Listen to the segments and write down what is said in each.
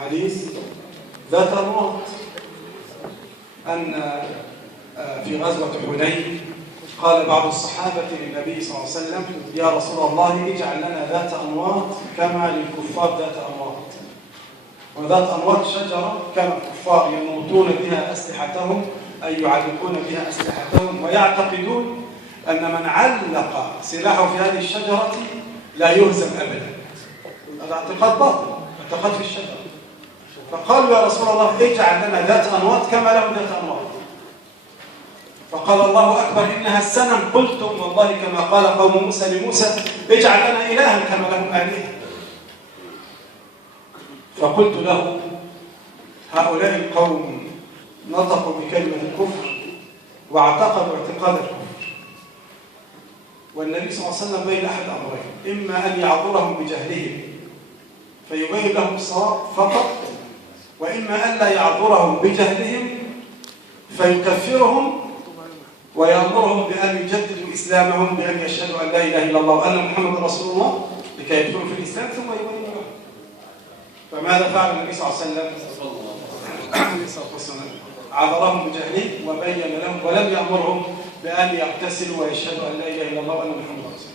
حديث ذات أنواط أن في غزوة حنين قال بعض الصحابة للنبي صلى الله عليه وسلم: يا رسول الله اجعل لنا ذات أنواط كما للكفار ذات أنواط. وذات أنواط شجرة كان الكفار ينوطون بها أسلحتهم، أي يعلقون بها أسلحتهم، ويعتقدون أن من علق سلاحه في هذه الشجرة لا يهزم أبدا. هذا اعتقاد باطل، اعتقاد في الشجرة. فقالوا: يا رسول الله اجعل لنا ذات أنواط كما لهم ذات أنواط. فقال: الله أكبر إنها السنم. قلتم والله كما قال قوم موسى لموسى: اجعل لنا إلها كما لهم آلهة. فقلت له: هؤلاء القوم نطقوا بكلمة الكفر واعتقدوا اعتقاد الكفر، والنبي صلى الله عليه وسلم بين أحد أمرين: إما أن يعذرهم بجهلهم فيبين لهم الصواب فقط، وإما أن لا يعذرهم بجهلهم فيكفرهم ويأمرهم بأن يجددوا إسلامهم بأن يشهدوا أن لا إله إلا الله وأن محمد رسول الله لكي يدخلوا في الإسلام ثم يبين لهم. فماذا فعل النبي صلى الله عليه وسلم؟ عذرهم بجهلهم وبين لهم ولم يأمرهم بأن يغتسلوا ويشهدوا أن لا إله إلا الله وأن محمد رسول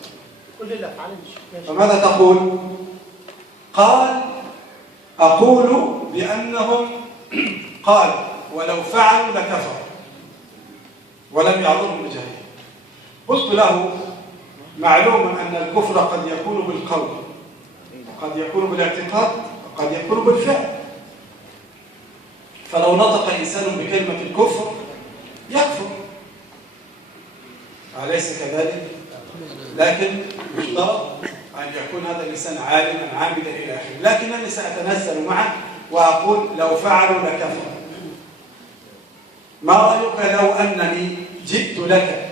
الله. فماذا تقول؟ قال: أقول بأنهم قال ولو فعلوا لكفروا ولم يعذرهم بجهلهم. قلت له: معلوم أن الكفر قد يكون بالقول، قد يكون بالاعتقاد، وقد يكون بالفعل. فلو نطق إنسان بكلمة الكفر يكفر، أليس كذلك؟ لكن يشترط أن يكون هذا الإنسان عالما عابدا إلى آخره. لكنني سأتنزل معه وأقول: لو فعلوا لكفروا. ما رأيك لو أنني جئت لك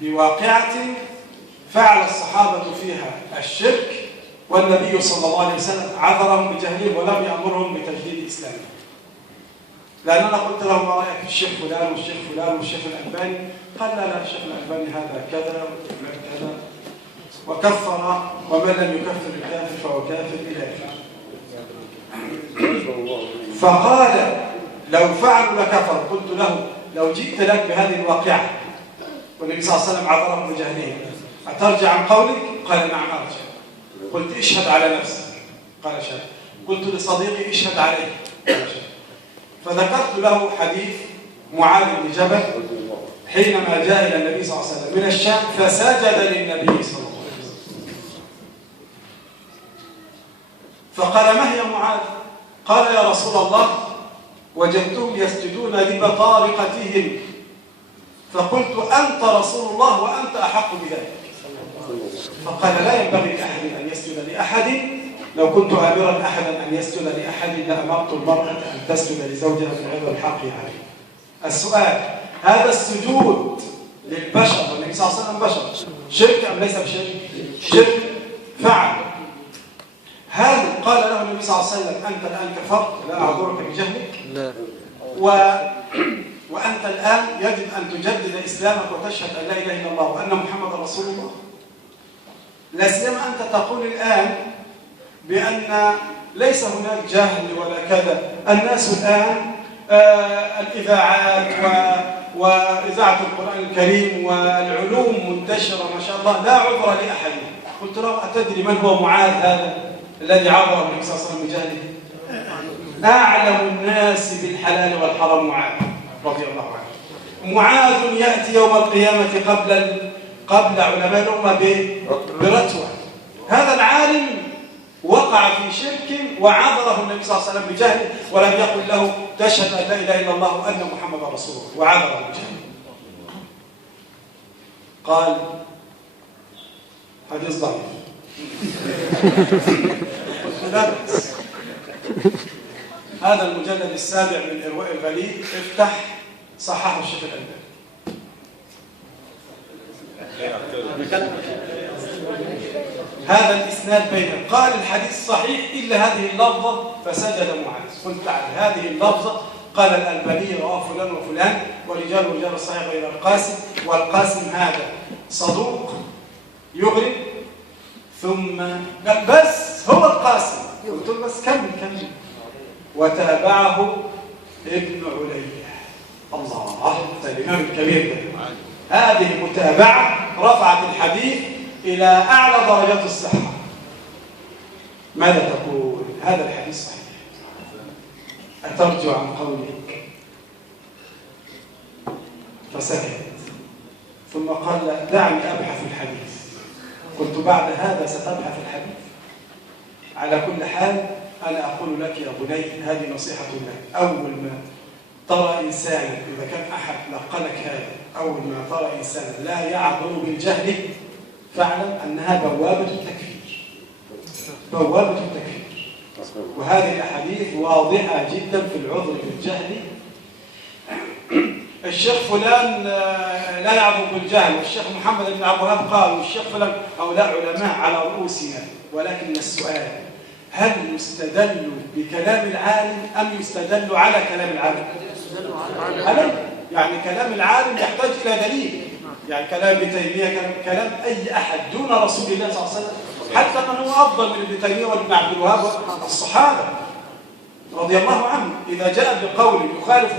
بواقعة فعل الصحابة فيها الشرك والنبي صلى الله عليه وسلم عذرهم بجهلهم ولم يأمرهم بتجديد إسلامهم؟ لأننا قلت له: ما رأيك في الشيخ فلان والشيخ فلان والشيخ الألباني؟ قال: لا الشيخ الألباني هذا كذا وكذا وكفر، ومن لم يكفر الكافر فهو كافر إلى آخره. فقال: لو فعلوا لكفر. قلت له: لو جئت لك بهذه الواقعة والنبي صلى الله عليه وسلم عذرهم بجهلهم أترجع عن قولك؟ قال: نعم أرجع. قلت: اشهد على نفسك. قال: شهد. قلت لصديقي: اشهد عليه. قال: شهد. فذكرت له حديث معاذ بن جبل حينما جاء إلى النبي صلى الله عليه وسلم من الشام فسجد للنبي صلى الله عليه وسلم. فقال: ما هي معاذ؟ قال: يا رسول الله وجدتهم يسجدون لبطارقتهم، فقلت: أنت رسول الله وأنت أحق بذلك. فقال: لا ينبغي لأحد أن يسجد لأحد، لو كنت آمرا أحدا أن يسجد لأحد لأمرت المرأة أن تسجد لزوجها من غير الحق عليه. السؤال: هذا السجود للبشر والنبي صلى الله عليه وسلم بشر شرك أم ليس بشرك؟ شرك فعل. هل قال له النبي صلى الله عليه وسلم: أنت الآن كفرت لا أعذرك بجهلك؟ لا. وأنت الآن يجب أن تجدد إسلامك وتشهد أن لا إله إلا الله وأن محمد رسول الله. لا سيما أنت تقول الآن بأن ليس هناك جهل ولا كذا. الناس الآن الإذاعات وإذاعة القرآن الكريم والعلوم منتشرة ما شاء الله، لا عذر لأحد. قلت له: أتدري من هو معاذ هذا الذي عبره النبي صلى الله عليه وسلم بجهله؟ أعلم الناس بالحلال والحرام معاذ رضي الله عنه. معاذ يأتي يوم القيامة قبل علماء الأمة برتوة. هذا العالم وقع في شرك وعذره النبي صلى الله عليه وسلم بجهله ولم يقل له: تشهد أن لا إله إلا الله وأن محمد رسول الله، وعذره بجهله. قال: حديث ضعيف. لا بأس. هذا المجلد السابع من إرواء الغليل، افتح صححه الشيخ الألباني. هذا الإسناد بينهم. قال: الحديث صحيح إلا هذه اللفظة فسجد معاذ. قلت: على هذه اللفظة قال الألباني رواه فلان وفلان ورجال الصحيح غير القاسم، والقاسم هذا صدوق يغرب. ثم قال: بس هو القاسم قلت له بس كمل. وتابعه ابن علية. الله، الإمام الكبير ده. هذه المتابعة رفعت الحديث إلى أعلى درجات الصحة. ماذا تقول؟ هذا الحديث صحيح. أترجع عن قولك؟ فسكت، ثم قال دعني أبحث الحديث. قلت بعد هذا ستبحث الحديث؟ على كل حال أنا أقول لك يا بني، هذه نصيحة لك. أول ما ترى إنسانا، إذا كان أحد لقنك هذا، أول ما ترى إنسانا لا يعذر بالجهل فاعلم أنها بوابة التكفير. بوابة التكفير. وهذه الأحاديث واضحة جدا في العذر بالجهل. الشيخ فلان لا يعذر بالجهل، والشيخ محمد بن عبد الوهاب قال، والشيخ فلان، هؤلاء علماء على رؤوسنا. ولكن السؤال، هل يستدل بكلام العالم أم يستدل على كلام العالم؟ يعني كلام العالم يحتاج إلى دليل. يعني كلام ابن تيمية، كلام أي أحد دون رسول الله صلى الله عليه وسلم، حتى من هو أفضل من ابن تيمية وابن عبد الوهاب الصحابة رضي الله عنهم، إذا جاء بقول يخالف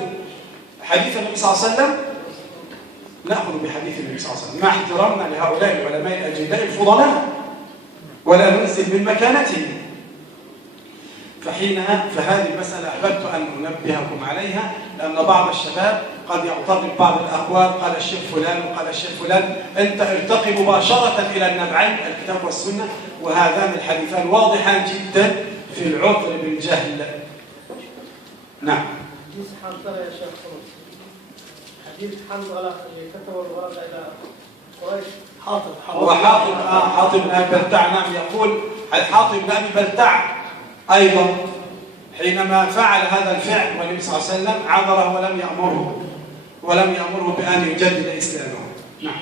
حديث النبي صلى الله عليه وسلم نأخذ بحديث النبي صلى الله عليه وسلم، مع احترامنا لهؤلاء العلماء الأجلاء الفضلاء، ولا ننزل من مكانتهم. فهذه المسألة أحببت أن أنبهكم عليها، لأن بعض الشباب قد يعترض بعض الأقوال، قال الشيخ فلان وقال الشيخ فلان. أنت ارتقي مباشرة إلى النبعين، الكتاب والسنة، وهذان الحديثان واضحان جدا في العذر بالجهل. نعم. حديث حنظلة يا شيخ خلص. حديث حنظلة اللي كتبه الورقة إلى قريش. حاطب بن أبي بلتع. نعم، يقول حاطب بن أبي بلتع أيضا حينما فعل هذا الفعل والنبي صلى الله عليه وسلم عذره ولم يأمره بأن يجدد إسلامه. نعم.